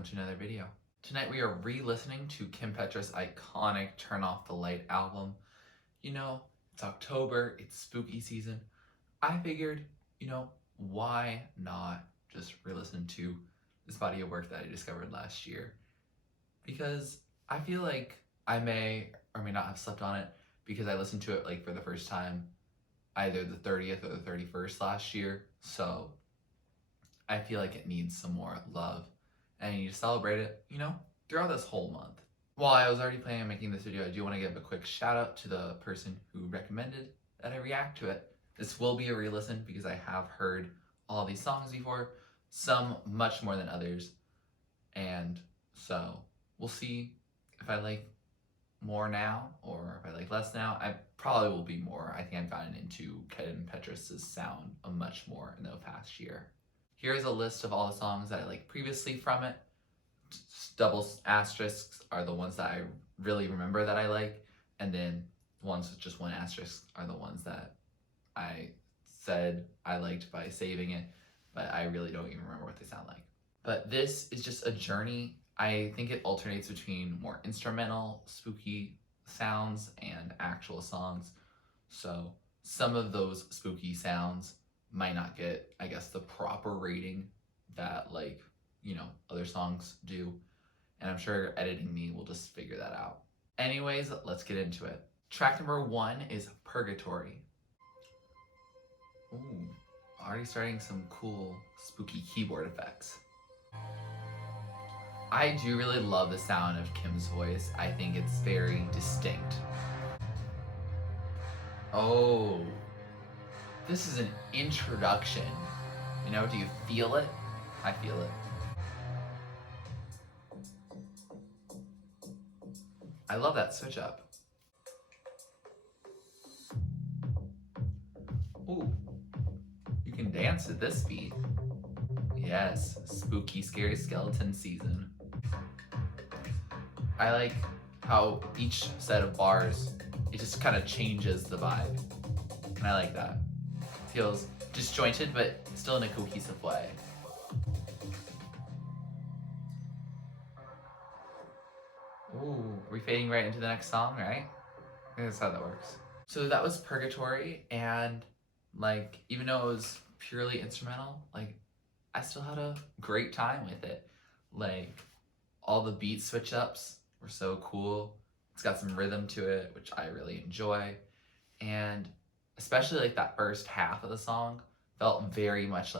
welcome to another video. Tonight we are re-listening to Petras' iconic Turn Off the Light album. You know, it's October, it's spooky season. I figured, why not just re-listen to this body of work that I discovered last year? Because I feel like I may or may not have slept on it because I listened to it for the first time either the 30th or the 31st last year. So I feel like it needs some more love and I need to celebrate it, throughout this whole month. While I was already planning on making this video, I do want to give a quick shout out to the person who recommended that I react to it. This will be a re-listen because I have heard all these songs before, some much more than others. And so we'll see if I like more now or if I like less now. I probably will be more. I think I've gotten into Petras' sound much more in the past year. Here's a list of all the songs that I liked previously from it. Double asterisks are the ones that I really remember that I like, and then ones with just one asterisk are the ones that I said I liked by saving it, but I really don't even remember what they sound like. But this is just a journey. I think it alternates between more instrumental, spooky sounds and actual songs. So some of those spooky sounds might not get, I guess, the proper rating that other songs do. And I'm sure editing me will just figure that out. Anyways, let's get into it. Track number 1 is Purgatory. Ooh, already starting some cool spooky keyboard effects. I do really love the sound of Kim's voice. I think it's very distinct. Oh, this is an introduction. Do you feel it? I feel it. I love that switch up. Ooh, you can dance to this beat. Yes, spooky, scary skeleton season. I like how each set of bars, it just kind of changes the vibe. And I like that. Feels disjointed, but still in a cohesive way. Ooh, are we fading right into the next song, right? I think that's how that works. So that was Purgatory, and even though it was purely instrumental, I still had a great time with it. All the beat switch ups were so cool. It's got some rhythm to it, which I really enjoy. And especially that first half of the song felt very much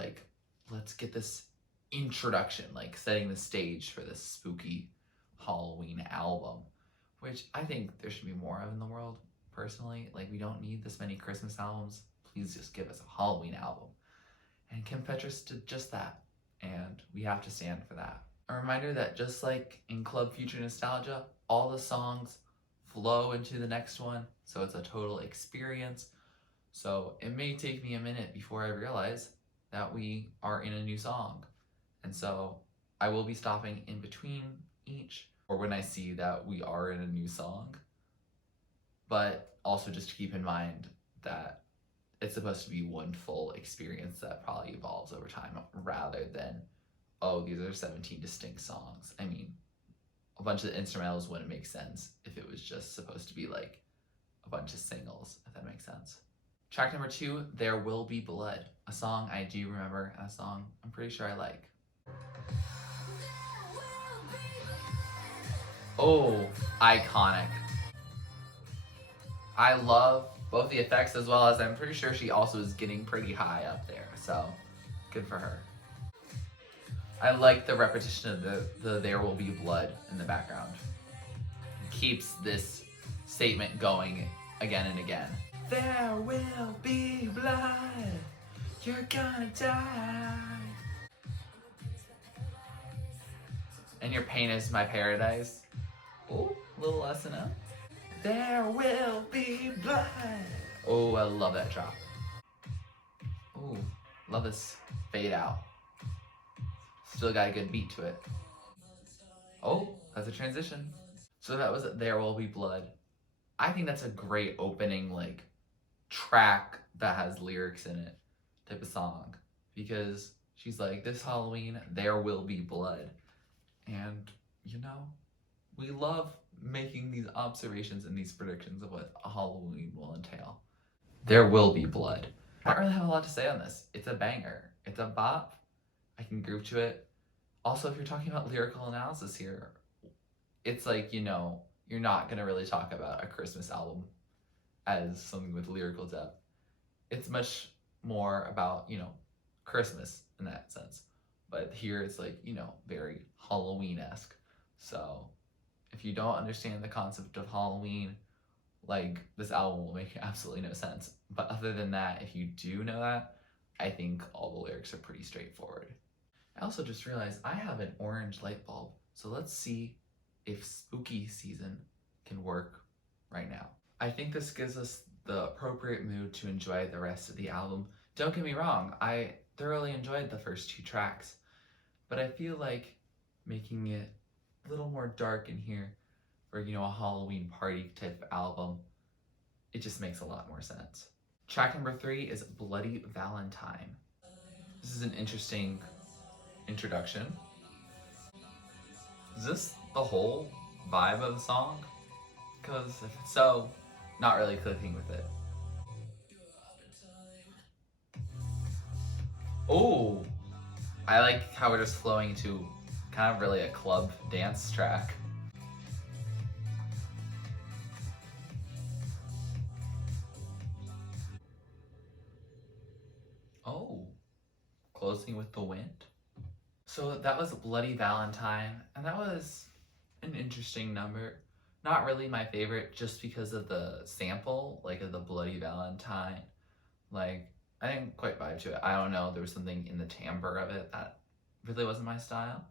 let's get this introduction, setting the stage for this spooky Halloween album, which I think there should be more of in the world, personally. We don't need this many Christmas albums. Please just give us a Halloween album. And Petras did just that, and we have to stand for that. A reminder that just like in Club Future Nostalgia, all the songs flow into the next one, so it's a total experience. So it may take me a minute before I realize that we are in a new song. And so I will be stopping in between each, or when I see that we are in a new song. But also just to keep in mind that it's supposed to be one full experience that probably evolves over time, rather than, oh, these are 17 distinct songs. I mean, a bunch of the instrumentals wouldn't make sense if it was just supposed to be a bunch of singles, if that makes sense. Track number 2, There Will Be Blood, a song I do remember and a song I'm pretty sure I like. Oh, iconic. I love both the effects as well as I'm pretty sure she also is getting pretty high up there, so good for her. I like the repetition of the There Will Be Blood in the background. It keeps this statement going again and again. There will be blood, you're gonna die. And your pain is my paradise. Oh, little S&M. There will be blood. Oh, I love that drop. Oh, love this fade out. Still got a good beat to it. Oh, that's a transition. So that was There Will Be Blood. I think that's a great opening track that has lyrics in it type of song, because she's like, this Halloween there will be blood, And, you know, we love making these observations and these predictions of what Halloween will entail. There will be blood. I don't really have a lot to say on this. It's a banger. It's a bop. I can groove to it. Also, if you're talking about lyrical analysis here, it's like, you know, you're not going to really talk about a Christmas album as something with lyrical depth. It's much more about, you know, Christmas in that sense. But here it's like, you know, very Halloween-esque. So if you don't understand the concept of Halloween, like, this album will make absolutely no sense. But other than that, if you do know that, I think all the lyrics are pretty straightforward. I also just realized I have an orange light bulb, so let's see if spooky season can work right now. I think this gives us the appropriate mood to enjoy the rest of the album. Don't get me wrong, I thoroughly enjoyed the first 2 tracks, but I feel like making it a little more dark in here for, you know, a Halloween party type album, it just makes a lot more sense. Track number 3 is Bloody Valentine. This is an interesting introduction. Is this the whole vibe of the song? Because if it's so, not really clicking with it. Oh, I like how we're just flowing to kind of really a club dance track. Oh, closing with the wind. So that was Bloody Valentine, and that was an interesting number. Not really my favorite just because of the sample, like of the Bloody Valentine. Like, I didn't quite vibe to it. I don't know, there was something in the timbre of it that really wasn't my style.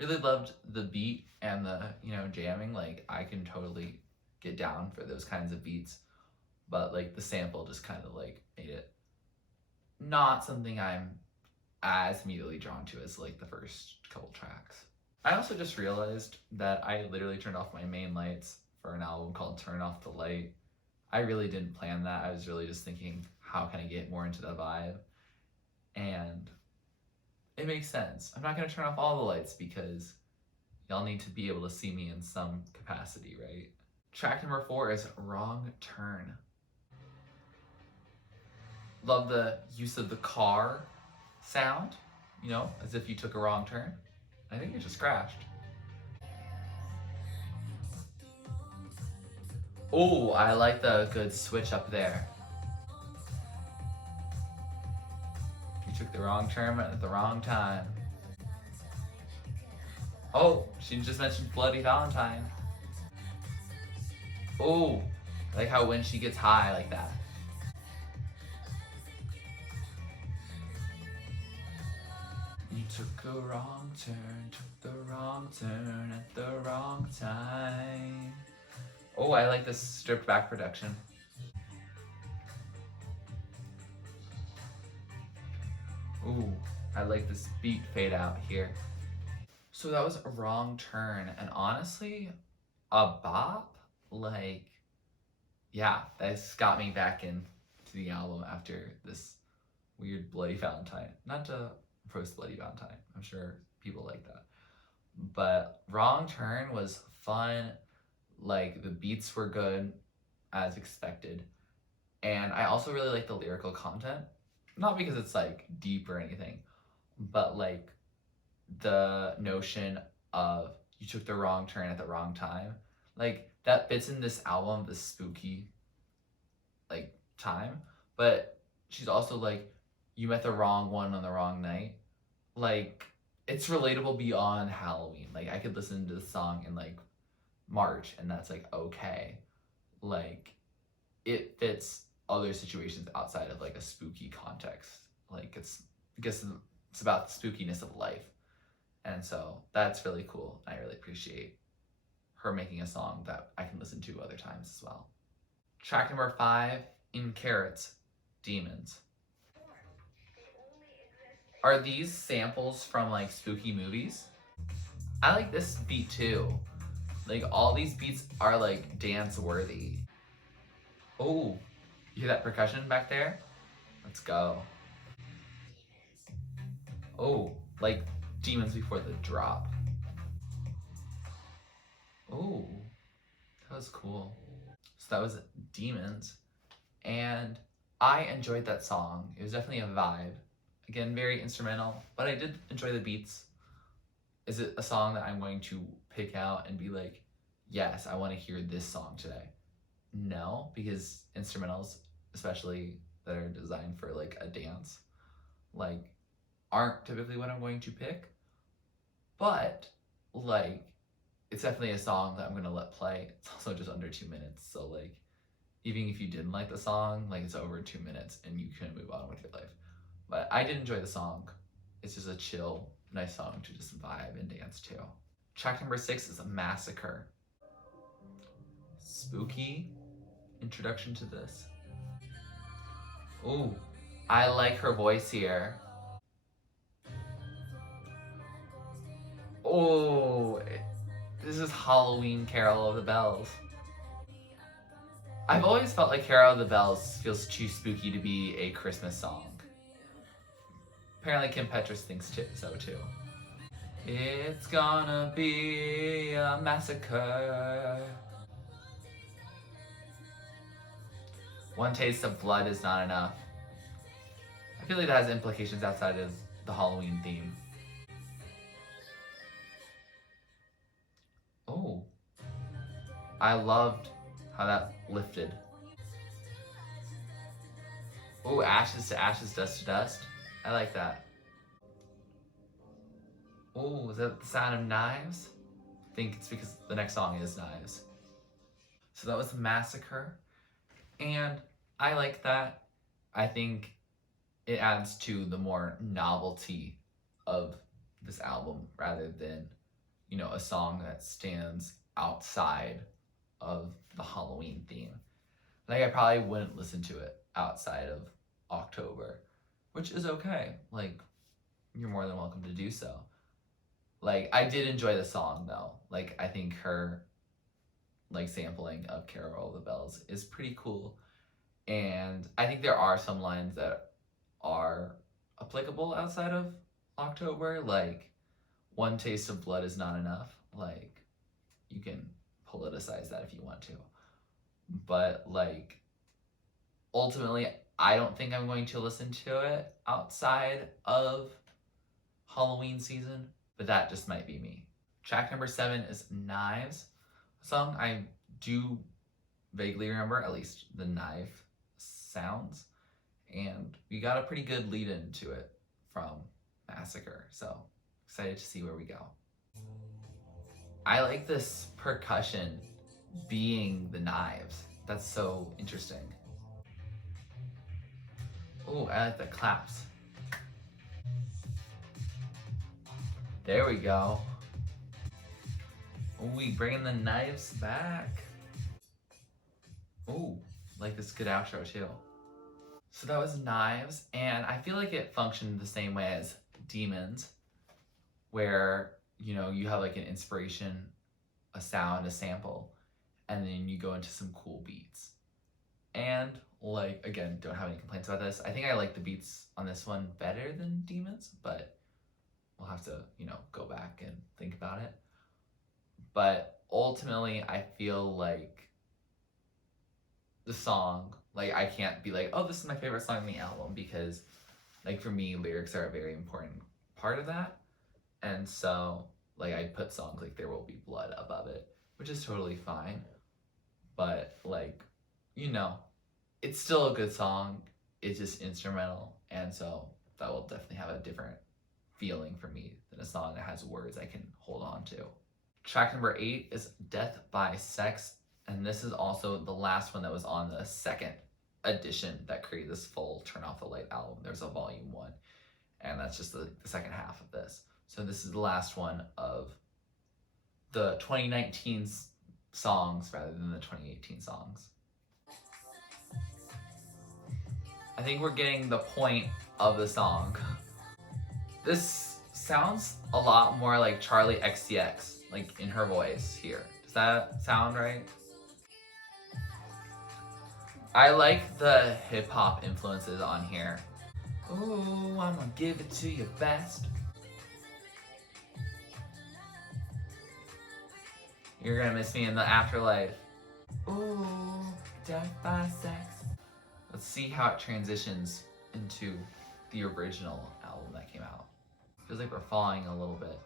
Really loved the beat and the, you know, jamming. Like, I can totally get down for those kinds of beats. But, like, the sample just kind of, like, made it not something I'm as immediately drawn to as, like, the first couple tracks. I also just realized that I literally turned off my main lights for an album called Turn Off the Light. I really didn't plan that. I was really just thinking, how can I get more into the vibe? And it makes sense. I'm not going to turn off all the lights because y'all need to be able to see me in some capacity, right? Track number 4 is Wrong Turn. Love the use of the car sound, you know, as if you took a wrong turn. I think it just crashed. Oh, I like the good switch up there. You took the wrong turn at the wrong time. Oh, she just mentioned Bloody Valentine. Oh, I like how when she gets high like that. You took a wrong turn, took the wrong turn at the wrong time. Oh, I like this stripped back production. Ooh, I like this beat fade out here. So that was a wrong turn, and honestly, a bop. Like, yeah, this got me back into the album after this weird Bloody Valentine. Not to roast Bloody Valentine, I'm sure people like that. But Wrong Turn was fun. Like, the beats were good, as expected. And I also really like the lyrical content. Not because it's, like, deep or anything, but, like, the notion of you took the wrong turn at the wrong time. Like, that fits in this album, this spooky, like, time. But she's also like, you met the wrong one on the wrong night. Like, it's relatable beyond Halloween. Like, I could listen to the song in, like, March, and that's, like, okay. Like, it fits other situations outside of, like, a spooky context. Like, it's because it's about the spookiness of life. And so that's really cool. I really appreciate her making a song that I can listen to other times as well. Track number 5, In Carrots, Demons. Are these samples from, like, spooky movies? I like this beat too. Like, all these beats are, like, dance worthy. Oh, you hear that percussion back there? Let's go. Oh, like Demons before the drop. Oh, that was cool. So that was Demons. And I enjoyed that song. It was definitely a vibe. Again, very instrumental, but I did enjoy the beats. Is it a song that I'm going to pick out and be like, yes, I want to hear this song today? No, because instrumentals, especially that are designed for like a dance, like aren't typically what I'm going to pick. But like it's definitely a song that I'm gonna let play. It's also just under 2 minutes, so like even if you didn't like the song, like it's over 2 minutes and you can move on with your life. But I did enjoy the song. It's just a chill, nice song to just vibe and dance to. Track number 6 is Massacre. Spooky introduction to this. Ooh, I like her voice here. Oh, this is Halloween Carol of the Bells. I've always felt like Carol of the Bells feels too spooky to be a Christmas song. Apparently Kim Petras thinks so too. It's gonna be a massacre. One taste of blood is not enough. I feel like that has implications outside of the Halloween theme. Oh, I loved how that lifted. Oh, ashes to ashes, dust to dust. I like that. Oh, is that the sound of knives? I think it's because the next song is knives. So that was Massacre. And I like that. I think it adds to the more novelty of this album rather than, a song that stands outside of the Halloween theme. Like, I probably wouldn't listen to it outside of October, which is okay. Like, you're more than welcome to do so. Like, I did enjoy the song though. Like, I think her like sampling of Carol of the Bells is pretty cool. And I think there are some lines that are applicable outside of October, like one taste of blood is not enough. Like you can politicize that if you want to. But like ultimately I don't think I'm going to listen to it outside of Halloween season, but that just might be me. Track number 7 is Knives, a song I do vaguely remember, at least the knife sounds. And we got a pretty good lead into it from Massacre, so excited to see where we go. I like this percussion being the knives. That's so interesting. Oh, I like the claps. There we go. Oh, we bringing the knives back. Oh, like this good outro too. So that was Knives, and I feel like it functioned the same way as Demons, where you have like an inspiration, a sound, a sample, and then you go into some cool beats. And like again, don't have any complaints about this. I think I like the beats on this one better than Demons, but we'll have to go back and think about it. But ultimately, I feel like the song, like I can't be like, oh, this is my favorite song on the album, because like for me, lyrics are a very important part of that. And so like I put songs like There Will Be Blood above it, which is totally fine. But like, it's still a good song. It's just instrumental. And so that will definitely have a different feeling for me than a song that has words I can hold on to. Track number 8 is Death by Sex. And this is also the last one that was on the second edition that created this full Turn Off the Light album. There's a volume 1. And that's just the second half of this. So this is the last one of the 2019 songs rather than the 2018 songs. I think we're getting the point of the song. This sounds a lot more like Charlie XCX, like in her voice here. Does that sound right? I like the hip hop influences on here. Ooh, I'm gonna give it to you best. You're gonna miss me in the afterlife. Ooh, death by sex. Let's see how it transitions into the original album that came out. Feels like we're falling a little bit.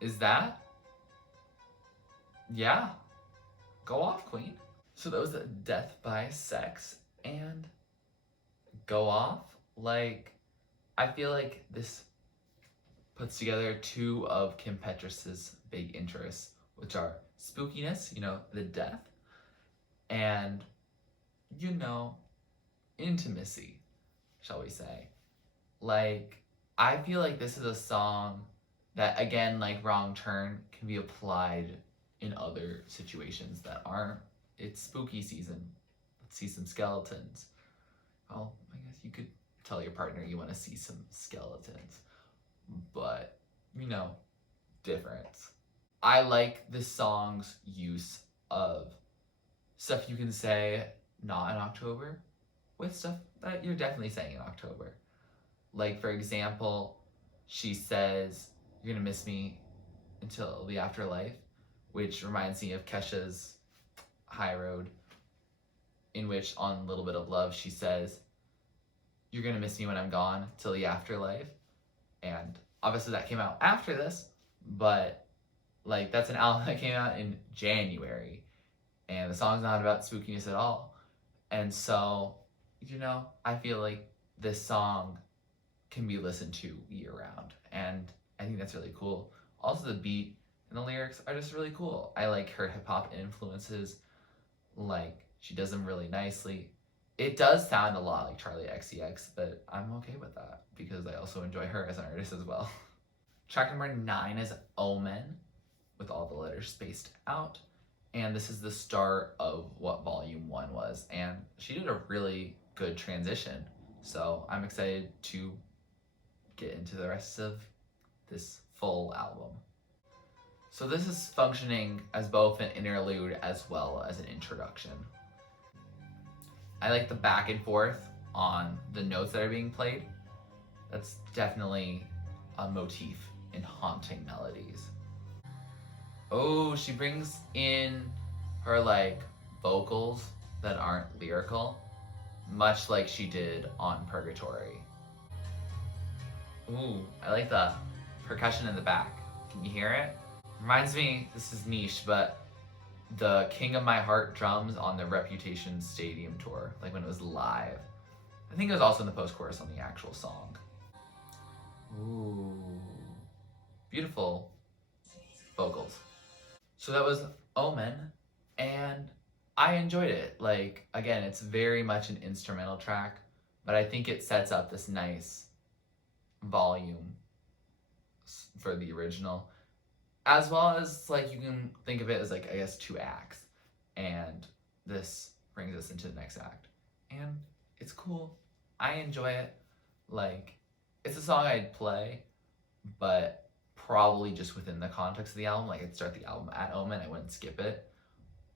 Is that? Yeah. Go off, queen. So that was the Death by Sex and Go Off. Like, I feel like this puts together two of Kim Petras's big interests, which are spookiness, you know, the death, and, you know, intimacy, shall we say. Like, I feel like this is a song that, again, like Wrong Turn, can be applied in other situations that aren't, it's spooky season. Let's see some skeletons. Well, I guess you could tell your partner you want to see some skeletons, but, you know, difference. I like this song's use of stuff you can say not in October with stuff that you're definitely saying in October. Like, for example, she says, "You're gonna miss me until the afterlife," which reminds me of Kesha's High Road, in which on Little Bit of Love she says, "You're gonna miss me when I'm gone till the afterlife." And obviously that came out after this, but like that's an album that came out in January, and the song's not about spookiness at all. And so, you know, I feel like this song can be listened to year round, and I think that's really cool. Also, the beat and the lyrics are just really cool. I like her hip hop influences. Like, she does them really nicely. It does sound a lot like Charlie XCX, but I'm okay with that because I also enjoy her as an artist as well. Track number 9 is Omen, with all the letters spaced out. And this is the start of what Volume 1 was. And she did a really good transition. So I'm excited to get into the rest of this full album. So this is functioning as both an interlude as well as an introduction. I like the back and forth on the notes that are being played. That's definitely a motif in haunting melodies. Oh, she brings in her like vocals that aren't lyrical, much like she did on Purgatory. Ooh, I like the percussion in the back. Can you hear it? Reminds me, this is niche, but the King of My Heart drums on the Reputation Stadium tour, like when it was live. I think it was also in the post-chorus on the actual song. Ooh, beautiful vocals. So that was Omen, and I enjoyed it. Like, again, it's very much an instrumental track, but I think it sets up this nice volume for the original, as well as, like, you can think of it as, like, I guess 2 acts, and this brings us into the next act, and it's cool. I enjoy it. Like, it's a song I'd play, but probably just within the context of the album. Like, I'd start the album at Omen, I wouldn't skip it,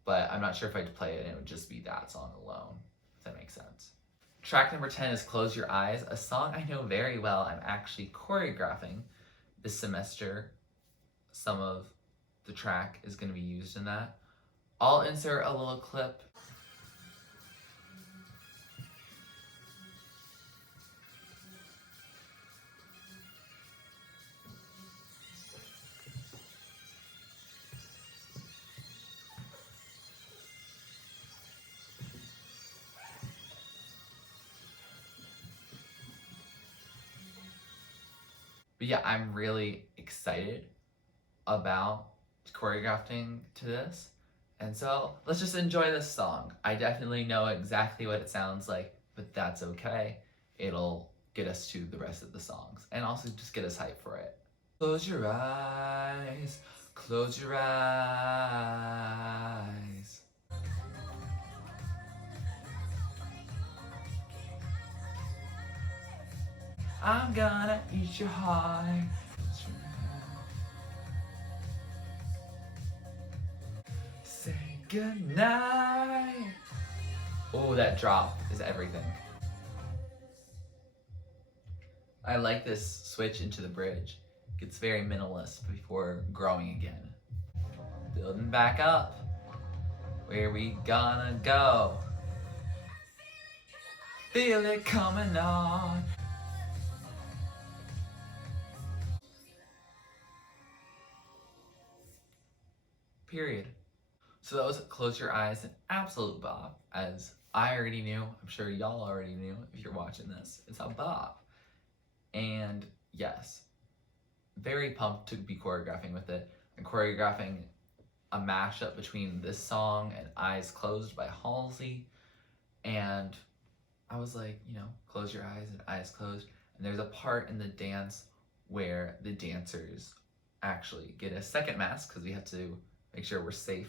but I'm not sure if I'd play it and it would just be that song alone, if that makes sense. Track number 10 is Close Your Eyes, a song I know very well. I'm actually choreographing this semester. Some of the track is going to be used in that. I'll insert a little clip. But yeah, I'm really excited about choreographing to this. And so let's just enjoy this song. I definitely know exactly what it sounds like, but that's okay. It'll get us to the rest of the songs and also just get us hyped for it. Close your eyes, close your eyes. I'm gonna eat your heart. Say goodnight. Oh, that drop is everything. I like this switch into the bridge. It gets very minimalist before growing again. Building back up. Where we gonna go? Feel it coming on. Period. So that was Close Your Eyes, an absolute bop, as I already knew. I'm sure y'all already knew if you're watching this. It's a bop. And yes, very pumped to be choreographing with it. And choreographing a mashup between this song and Eyes Closed by Halsey. And I was like, close your eyes and eyes closed. And there's a part in the dance where the dancers actually get a second mask because we have to make sure we're safe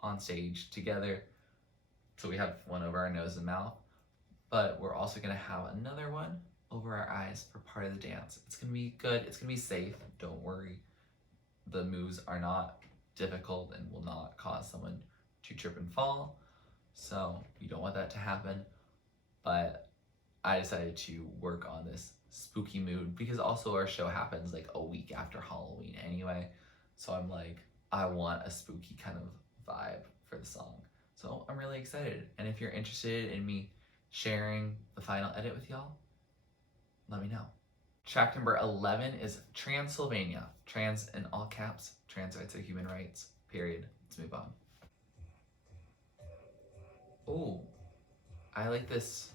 on stage together. So we have one over our nose and mouth, but we're also gonna have another one over our eyes for part of the dance. It's gonna be good, it's gonna be safe, don't worry. The moves are not difficult and will not cause someone to trip and fall. So you don't want that to happen. But I decided to work on this spooky mood because also our show happens like a week after Halloween anyway. So I'm like, I want a spooky kind of vibe for the song. So I'm really excited. And if you're interested in me sharing the final edit with y'all, let me know. Track number 11 is TRANSylania. Trans in all caps. Trans rights are human rights. Period. Let's move on. Oh, I like this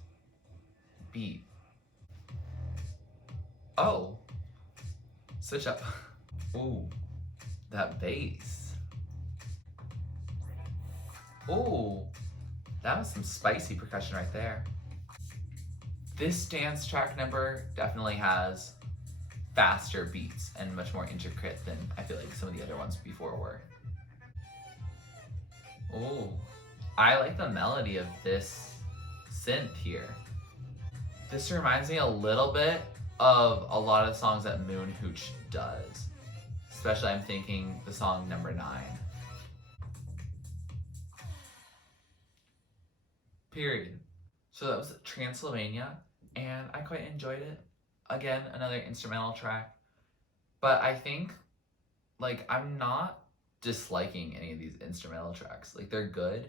beat. Oh, switch up. Ooh, that bass. Ooh, that was some spicy percussion right there. This dance track number definitely has faster beats and much more intricate than I feel like some of the other ones before were. Ooh, I like the melody of this synth here. This reminds me a little bit of a lot of songs that Moon Hooch does. Especially I'm thinking the song number 9. Period. So that was TRANSylania, and I quite enjoyed it. Again, another instrumental track. But I think, I'm not disliking any of these instrumental tracks. They're good.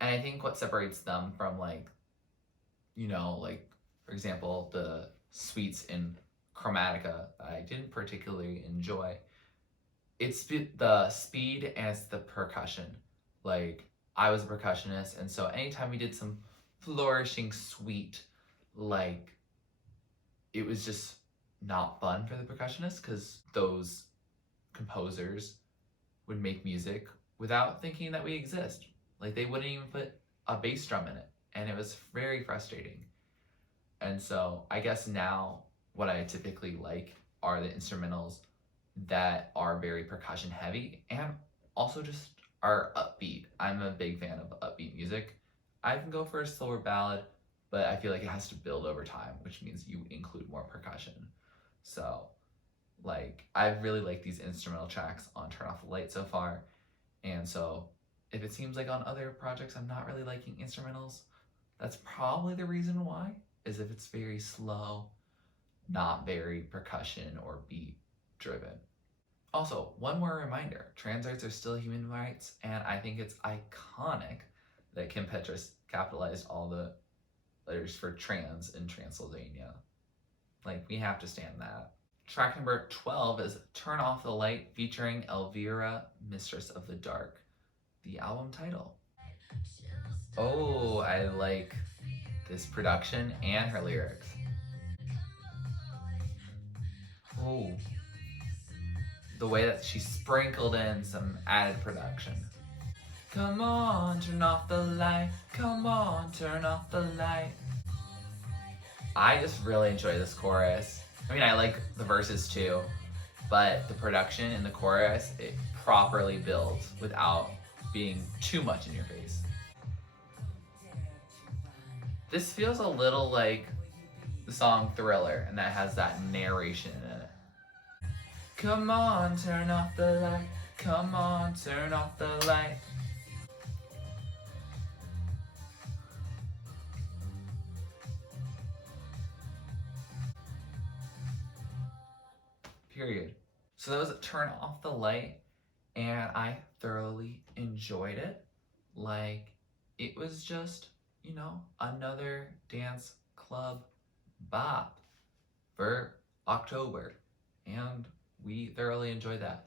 And I think what separates them from, for example, the suites in Chromatica that I didn't particularly enjoy, it's the speed and it's the percussion. I was a percussionist, and so anytime we did some flourishing suite, it was just not fun for the percussionist because those composers would make music without thinking that we exist. They wouldn't even put a bass drum in it, and it was very frustrating. And so I guess now what I typically like are the instrumentals that are very percussion heavy and also just are upbeat. I'm a big fan of upbeat music. I can go for a slower ballad, but I feel like it has to build over time, which means you include more percussion. So I really like these instrumental tracks on Turn Off the Light so far. And so if it seems like on other projects I'm not really liking instrumentals, that's probably the reason why, is if it's very slow, not very percussion or beat driven. Also, one more reminder, trans rights are still human rights, and I think it's iconic that Kim Petras capitalized all the letters for trans in TRANSylania. We have to stand that. Track number 12 is Turn Off the Light featuring Elvira, Mistress of the Dark, the album title. Oh, I like this production and her lyrics. Oh, the way that she sprinkled in some added production. Come on, turn off the light. Come on, turn off the light. I just really enjoy this chorus. I mean, I like the verses too, but the production in the chorus, it properly builds without being too much in your face. This feels a little like the song Thriller, and that has that narration in it. Come on, turn off the light. Come on, turn off the light. Period. So that was Turn Off the Light, and I thoroughly enjoyed it. Like, it was just, you know, another dance club bop for October, and we thoroughly enjoyed that.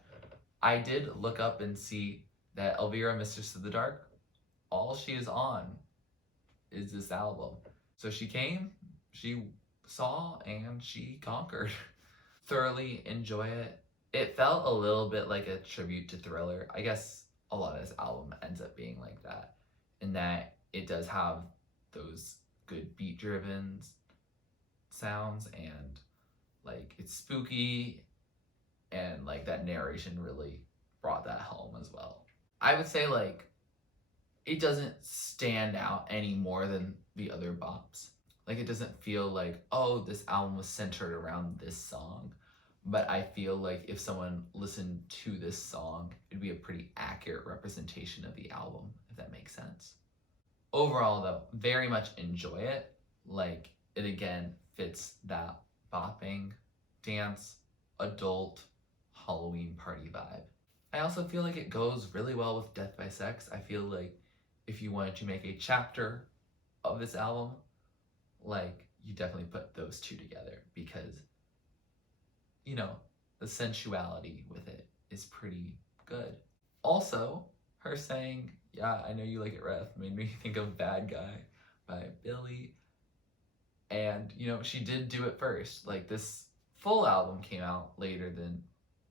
I did look up and see that Elvira, Mistress of the Dark, all she is on is this album. So she came, she saw, and she conquered. Thoroughly enjoy it. It felt a little bit like a tribute to Thriller. I guess a lot of this album ends up being like that, in that it does have those good beat driven sounds, and like it's spooky, and like that narration really brought that home as well. I would say like it doesn't stand out any more than the other bops. Like it doesn't feel like, oh, this album was centered around this song. But I feel like if someone listened to this song, it'd be a pretty accurate representation of the album, if that makes sense. Overall, though, very much enjoy it. Like, it again fits that bopping, dance, adult, Halloween party vibe. I also feel like it goes really well with Death by Sex. I feel like if you wanted to make a chapter of this album, like, you definitely put those two together because, you know, the sensuality with it is pretty good. Also, her saying, "Yeah, I know you like it, Ref," made me think of Bad Guy by Billy. And, you know, she did do it first. Like, this full album came out later than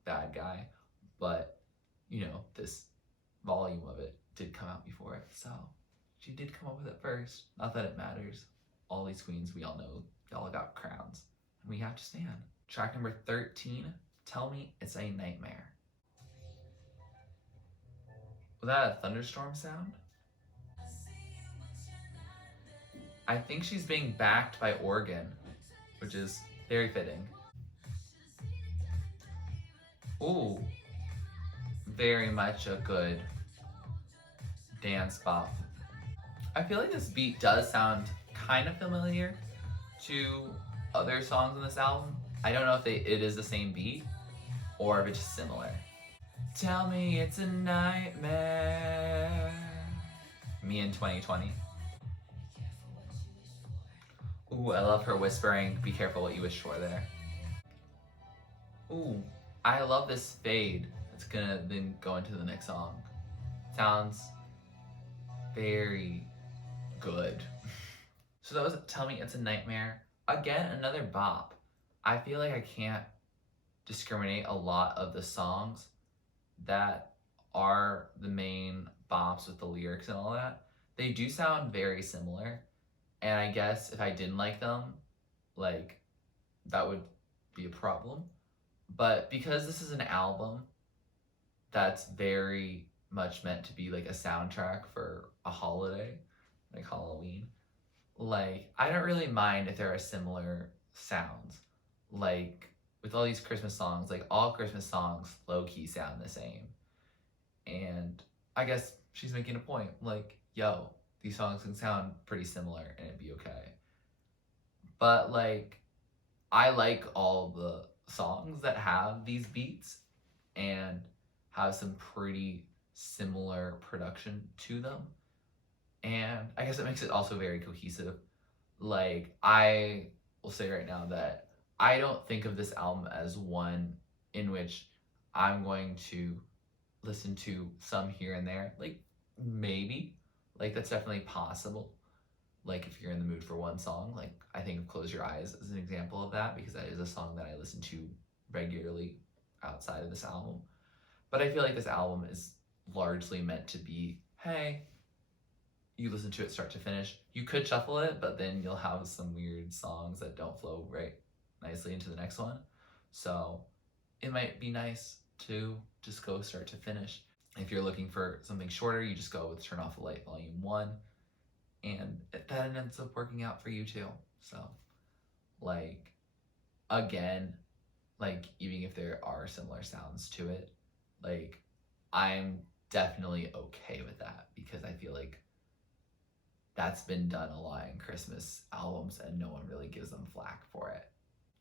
Bad Guy, but, you know, this volume of it did come out before it. So, she did come up with it first. Not that it matters. All these queens, we all know, y'all got crowns. And we have to stand. Track number 13, Tell Me It's a Nightmare. Was that a thunderstorm sound? I think she's being backed by organ, which is very fitting. Ooh, very much a good dance bop. I feel like this beat does sound kind of familiar to other songs on this album. I don't know if it is the same beat or if it's just similar. Tell me it's a nightmare. Me in 2020. Ooh, I love her whispering, "Be careful what you wish for" there. Ooh, I love this fade. It's gonna then go into the next song. Sounds very good. So that was Tell Me It's a Nightmare. Again, another bop. I feel like I can't discriminate a lot of the songs that are the main bops with the lyrics and all that. They do sound very similar. And I guess if I didn't like them, like, that would be a problem. But because this is an album that's very much meant to be like a soundtrack for a holiday, like Halloween, like, I don't really mind if there are similar sounds. Like, with all these Christmas songs, like, all Christmas songs low-key sound the same. And I guess she's making a point. Like, yo, these songs can sound pretty similar and it'd be okay. But, like, I like all the songs that have these beats and have some pretty similar production to them. And I guess it makes it also very cohesive. Like, I will say right now that I don't think of this album as one in which I'm going to listen to some here and there. Like, maybe. Like, that's definitely possible. Like, if you're in the mood for one song, like, I think of Close Your Eyes as an example of that, because that is a song that I listen to regularly outside of this album. But I feel like this album is largely meant to be, hey, you listen to it start to finish. You could shuffle it, but then you'll have some weird songs that don't flow right nicely into the next one. So it might be nice to just go start to finish. If you're looking for something shorter, you just go with Turn Off the Light Volume 1. And that ends up working out for you too. So, like, again, like, even if there are similar sounds to it, like, I'm definitely okay with that, because I feel like that's been done a lot in Christmas albums and no one really gives them flack for it.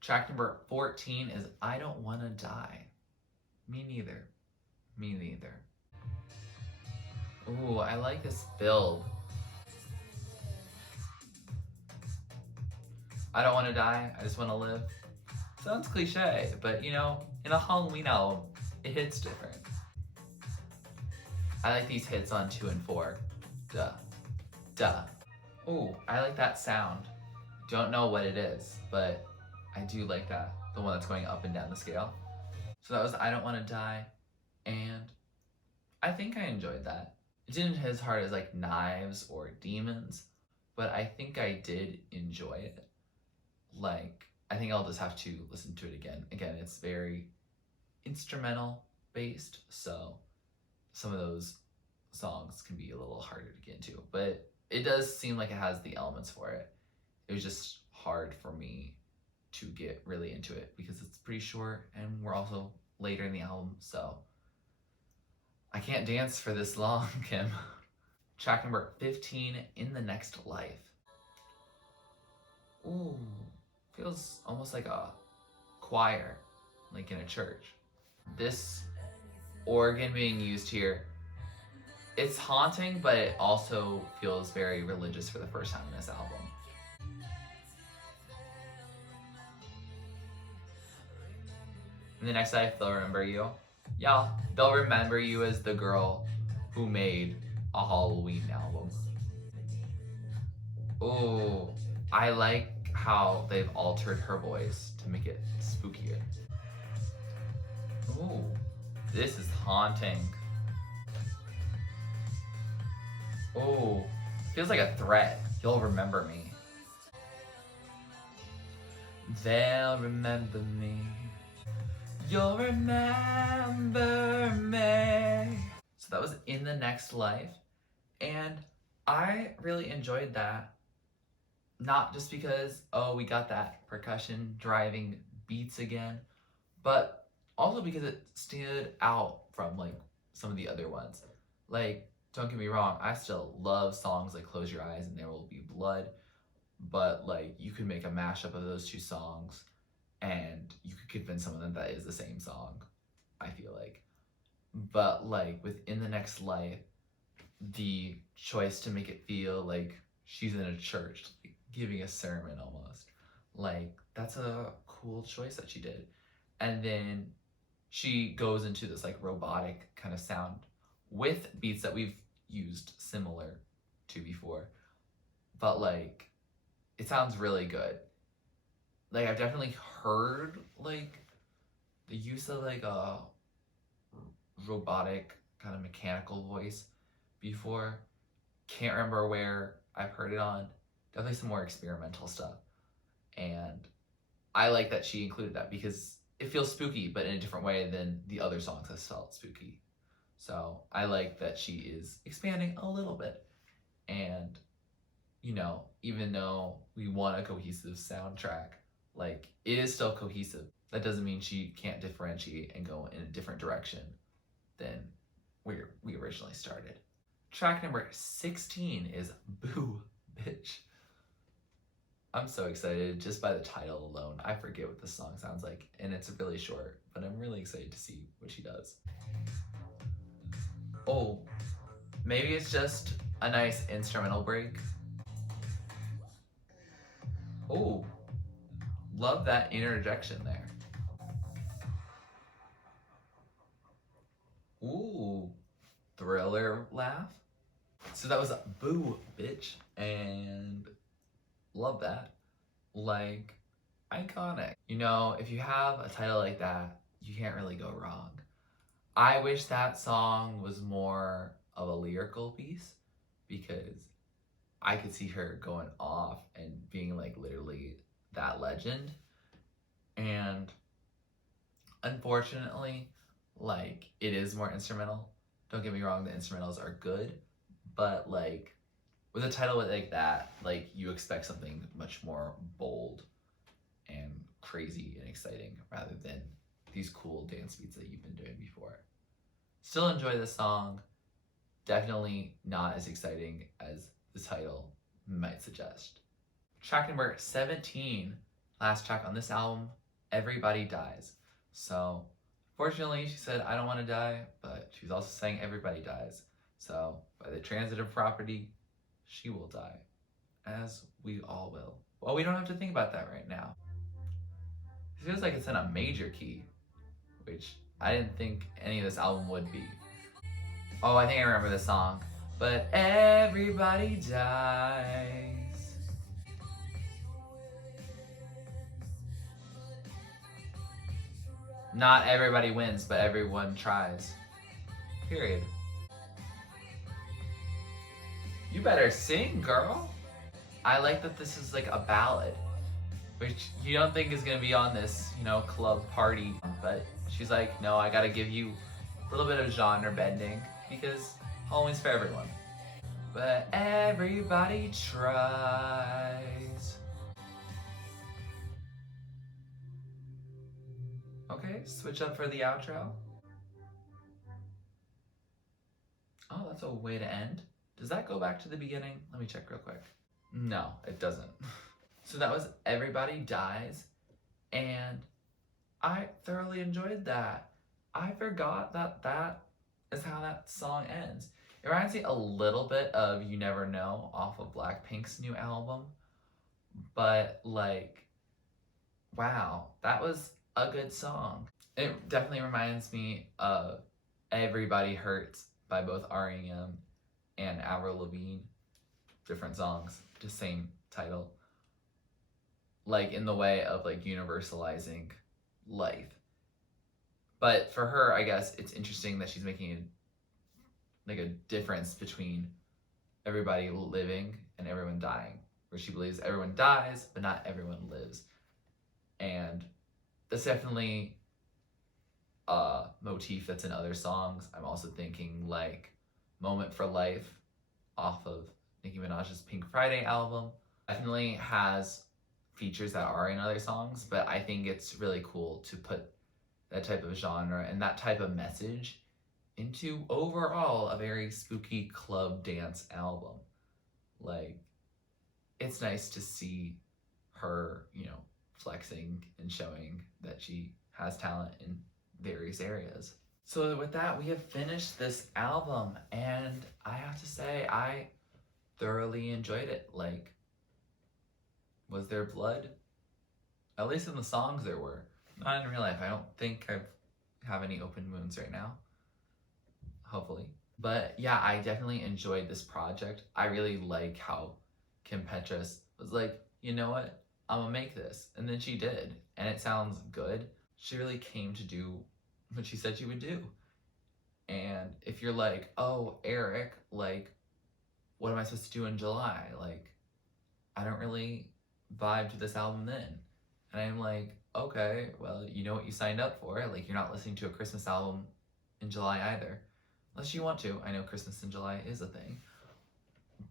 Track number 14 is I Don't Wanna Die. Me neither. Me neither. Ooh, I like this build. I don't want to die, I just want to live. Sounds cliche, but you know, in a Halloween album, it hits different. I like these hits on 2 and 4. Duh. Duh. Ooh, I like that sound. Don't know what it is, but I do like that. The one that's going up and down the scale. So that was I Don't Want to Die, and I think I enjoyed that. It didn't hit as hard as like Knives or Demons, but I think I did enjoy it. Like, I think I'll just have to listen to it again. Again, it's very instrumental based, so some of those songs can be a little harder to get into, but it does seem like it has the elements for it. It was just hard for me to get really into it because it's pretty short and we're also later in the album, so I can't dance for this long, Kim. Track number 15, In the Next Life. Ooh, feels almost like a choir, like in a church. This organ being used here, it's haunting, but it also feels very religious for the first time in this album. In the next life, they'll remember you. Yeah, they'll remember you as the girl who made a Halloween album. Ooh, I like how they've altered her voice to make it spookier. Ooh, this is haunting. Ooh, feels like a threat. You'll remember me. They'll remember me. You'll remember me. So that was In the Next Life, and I really enjoyed that. Not just because, oh, we got that percussion driving beats again, but also because it stood out from like some of the other ones. Like, don't get me wrong, I still love songs like Close Your Eyes and There Will Be Blood, but like you could make a mashup of those two songs and you could convince someone that is the same song, I feel like. But like within the next life, the choice to make it feel like she's in a church, like, giving a sermon almost, like that's a cool choice that she did. And then she goes into this like robotic kind of sound with beats that we've used similar to before, but like it sounds really good. Like I've definitely heard like the use of like a robotic kind of mechanical voice before. Can't remember where I've heard it on. Definitely some more experimental stuff. And I like that she included that because it feels spooky, but in a different way than the other songs have felt spooky. So I like that she is expanding a little bit. And, you know, even though we want a cohesive soundtrack, like it is still cohesive. That doesn't mean she can't differentiate and go in a different direction than where we originally started. Track number 16 is Boo Bitch. I'm so excited just by the title alone. I forget what this song sounds like, and it's really short, but I'm really excited to see what she does. Oh, maybe it's just a nice instrumental break. Oh, love that interjection there. Ooh, thriller laugh. So that was Boo Bitch, and love that. Like, iconic. You know, if you have a title like that, you can't really go wrong. I wish that song was more of a lyrical piece because I could see her going off and being like literally that legend. And unfortunately, like it is more instrumental. Don't get me wrong, the instrumentals are good, but like with a title like that, like you expect something much more bold and crazy and exciting rather than these cool dance beats that you've been doing before. Still enjoy the song. Definitely not as exciting as the title might suggest. Track number 17, last track on this album, Everybody Dies. So Fortunately, she said, I don't want to die, but she was also saying everybody dies. So, by the transitive property, she will die, as we all will. Well, we don't have to think about that right now. It feels like it's in a major key, which I didn't think any of this album would be. Oh, I think I remember this song. But everybody dies. Not everybody wins, but everyone tries. Period. You better sing, girl. I like that this is like a ballad, which you don't think is gonna be on this, club party. But she's like, no, I gotta give you a little bit of genre bending because Halloween's for everyone. But everybody tries. Okay, switch up for the outro. Oh, that's a way to end. Does that go back to the beginning? Let me check real quick. No, it doesn't. So that was Everybody Dies, and I thoroughly enjoyed that. I forgot that is how that song ends. It reminds me a little bit of You Never Know off of Blackpink's new album, but like, wow, that was a good song. It definitely reminds me of Everybody Hurts by both REM and Avril Lavigne. Different songs, just same title. Like in the way of like universalizing life. But for her, I guess it's interesting that she's making a difference between everybody living and everyone dying, where she believes everyone dies, but not everyone lives. And that's definitely a motif that's in other songs. I'm also thinking like Moment for Life off of Nicki Minaj's Pink Friday album. Definitely has features that are in other songs, but I think it's really cool to put that type of genre and that type of message into overall a very spooky club dance album. Like, it's nice to see her, flexing and showing that she has talent in various areas. So with that, we have finished this album, and I have to say, I thoroughly enjoyed it. Like, was there blood? At least in the songs there were. Not in real life. I don't think I have any open wounds right now. Hopefully. But yeah, I definitely enjoyed this project. I really like how Kim Petras was like, you know what? I'm gonna make this. And then she did. And it sounds good. She really came to do what she said she would do. And if you're like, oh, Eric, like, what am I supposed to do in July? Like, I don't really vibe to this album then. And I'm like, okay, well, you know what you signed up for. Like, you're not listening to a Christmas album in July either. Unless you want to. I know Christmas in July is a thing.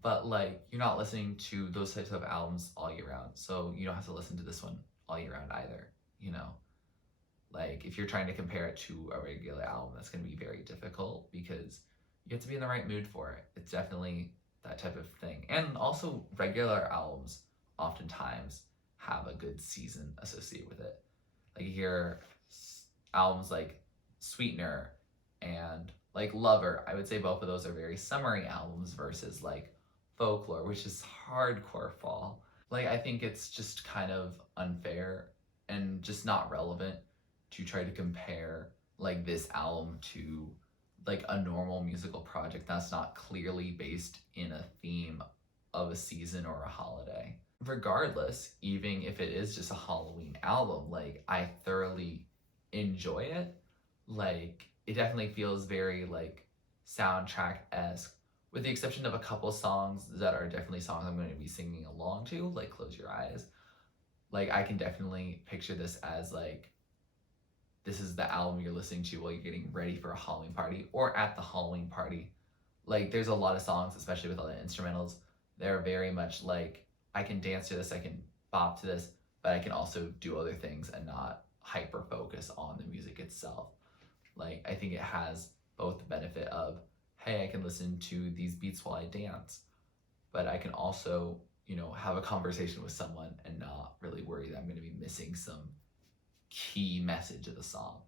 But, like, you're not listening to those types of albums all year round. So you don't have to listen to this one all year round either, Like, if you're trying to compare it to a regular album, that's going to be very difficult because you have to be in the right mood for it. It's definitely that type of thing. And also, regular albums oftentimes have a good season associated with it. Like, you hear albums like Sweetener and like Lover. I would say both of those are very summery albums versus like Folklore, which is hardcore fall. Like, I think it's just kind of unfair and just not relevant to try to compare like this album to like a normal musical project that's not clearly based in a theme of a season or a holiday. Regardless, even if it is just a Halloween album, like, I thoroughly enjoy it. Like, it definitely feels very like soundtrack-esque, with the exception of a couple songs that are definitely songs I'm going to be singing along to, like Close Your Eyes. Like, I can definitely picture this as like, this is the album you're listening to while you're getting ready for a Halloween party or at the Halloween party. Like, there's a lot of songs, especially with all the instrumentals, they're very much like, I can dance to this, I can bop to this, but I can also do other things and not hyper focus on the music itself. Like, I think it has both the benefit of, hey, I can listen to these beats while I dance, but I can also, have a conversation with someone and not really worry that I'm going to be missing some key message of the song.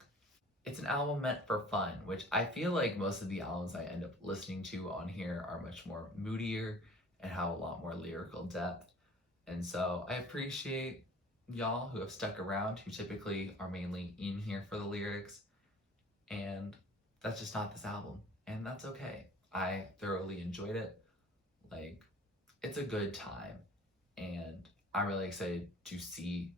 it's an album meant for fun, which I feel like most of the albums I end up listening to on here are much more moodier and have a lot more lyrical depth. And so I appreciate y'all who have stuck around, who typically are mainly in here for the lyrics. And that's just not this album. And that's okay. I thoroughly enjoyed it. Like, it's a good time. And I'm really excited to see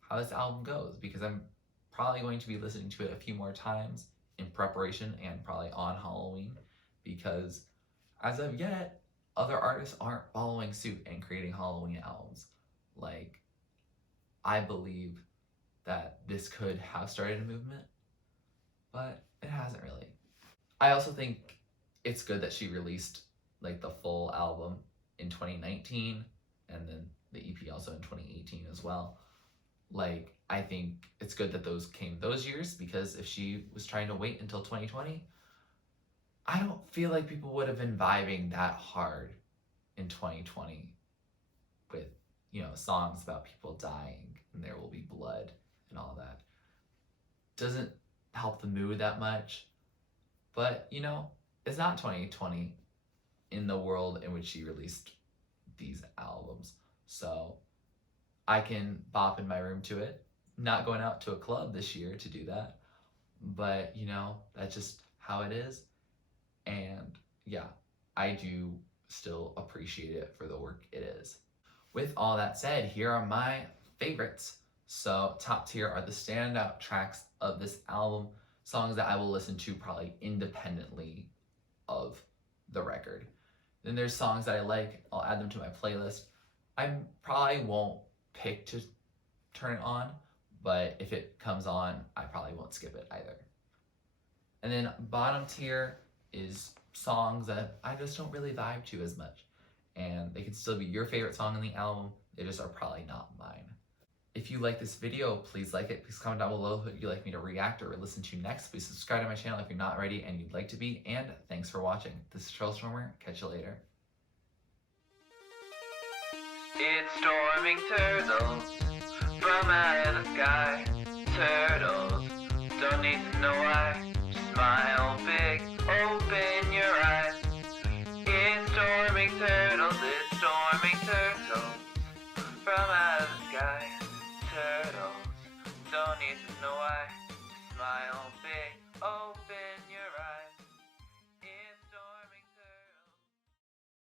how this album goes, because I'm probably going to be listening to it a few more times in preparation and probably on Halloween, because as of yet, other artists aren't following suit and creating Halloween albums. Like, I believe that this could have started a movement, but it hasn't really. I also think it's good that she released like the full album in 2019 and then the EP also in 2018 as well. Like, I think it's good that those came those years, because if she was trying to wait until 2020, I don't feel like people would have been vibing that hard in 2020 with, you know, songs about people dying and there will be blood and all that. Doesn't help the mood that much. But, you know, it's not 2020 in the world in which she released these albums. So I can bop in my room to it. Not going out to a club this year to do that. But, you know, that's just how it is. And yeah, I do still appreciate it for the work it is. With all that said, here are my favorites. So top tier are the standout tracks of this album, songs that I will listen to probably independently of the record. Then there's songs that I like, I'll add them to my playlist. I probably won't pick to turn it on, but if it comes on, I probably won't skip it either. And then bottom tier is songs that I just don't really vibe to as much. And they can still be your favorite song in the album, they just are probably not mine. If you like this video, please like it. Please comment down below who you'd like me to react or listen to next. Please subscribe to my channel if you're not already and you'd like to be. And thanks for watching. This is TurtleStormer. Catch you later. It's storming turtles from out of the sky. Turtles don't need to know why. Just smile